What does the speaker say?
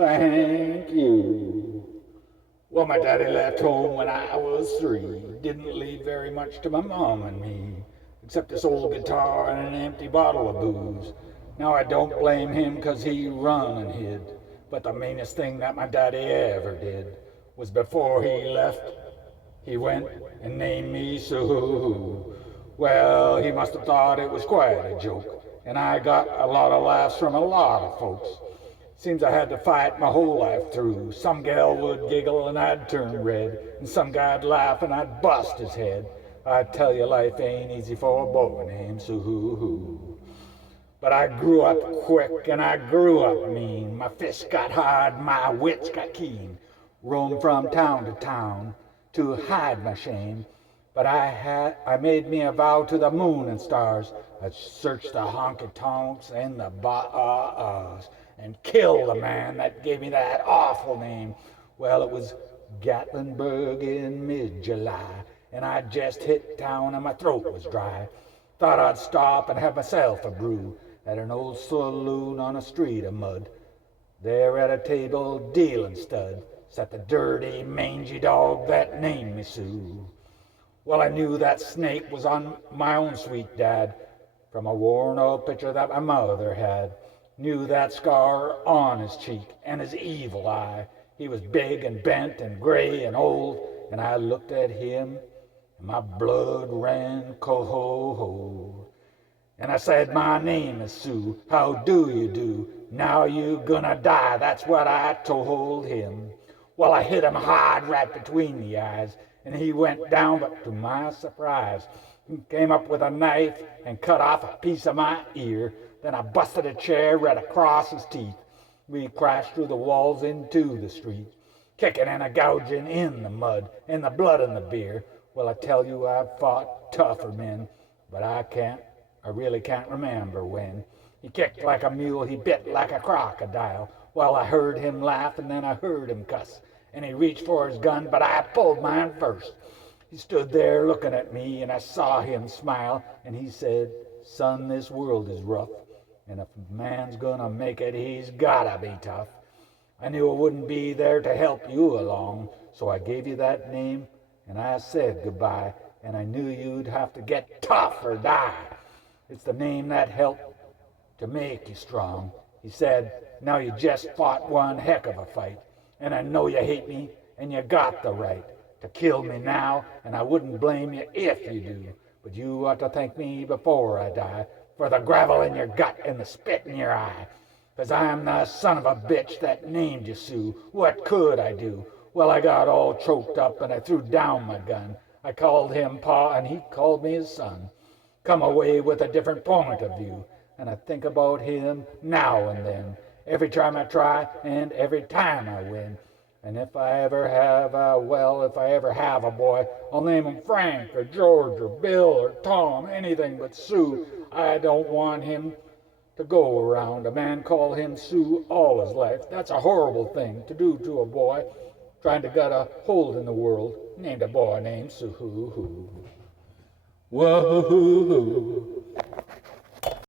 Thank you. Well, my daddy left home when I was 3. Didn't leave very much to my mom and me, except this old guitar and an empty bottle of booze. Now I don't blame him 'cause he run and hid, but the meanest thing that my daddy ever did was before he left, he went and named me Sue. Well, he must have thought it was quite a joke, and I got a lot of laughs from a lot of folks. Seems I had to fight my whole life through. Some gal would giggle and I'd turn red, and some guy'd laugh and I'd bust his head. I tell you, life ain't easy for a boy named Sue. But I grew up quick and I grew up mean. My fists got hard, my wits got keen. Roamed from town to town to hide my shame. But I made me a vow to the moon and stars. I'd search the honky tonks and the bars and kill the man that gave me that awful name. Well, it was Gatlinburg in mid-July, and I just hit town and my throat was dry. Thought I'd stop and have myself a brew at an old saloon on a street of mud. There at a table dealing stud sat the dirty, mangy dog that named me Sue. Well, I knew that snake was on my own sweet dad from a worn old picture that my mother had. Knew that scar on his cheek and his evil eye. He was big and bent and gray and old, and I looked at him and my blood ran cold. And I said, my name is Sue, how do you do? Now you gonna die, that's what I told him. Well, I hit him hard right between the eyes, and he went down, but to my surprise, he came up with a knife and cut off a piece of my ear. Then I busted a chair right across his teeth. We crashed through the walls into the street, kicking and a gouging in the mud, and the blood in the beer. Well, I tell you, I've fought tougher men, but I really can't remember when. He kicked like a mule, he bit like a crocodile. Well, I heard him laugh, and then I heard him cuss, and he reached for his gun, but I pulled mine first. He stood there looking at me, and I saw him smile, and he said, son, this world is rough, and if a man's gonna make it, he's gotta be tough. I knew I wouldn't be there to help you along, so I gave you that name, and I said goodbye, and I knew you'd have to get tough or die. It's the name that helped to make you strong. He said, now you just fought one heck of a fight, and I know you hate me, and you got the right to kill me now, and I wouldn't blame you if you do, but you ought to thank me before I die for the gravel in your gut and the spit in your eye, 'cause I am the son of a bitch that named you Sue. What could I do? Well, I got all choked up and I threw down my gun. I called him Pa and he called me his son. Come away with a different point of view, and I think about him now and then, every time I try and every time I win. And if I ever have a boy, I'll name him Frank or George or Bill or Tom, anything but Sue. I don't want him to go around a man call him Sue all his life. That's a horrible thing to do to a boy trying to get a hold in the world. Named a boy named Sue. Whoa.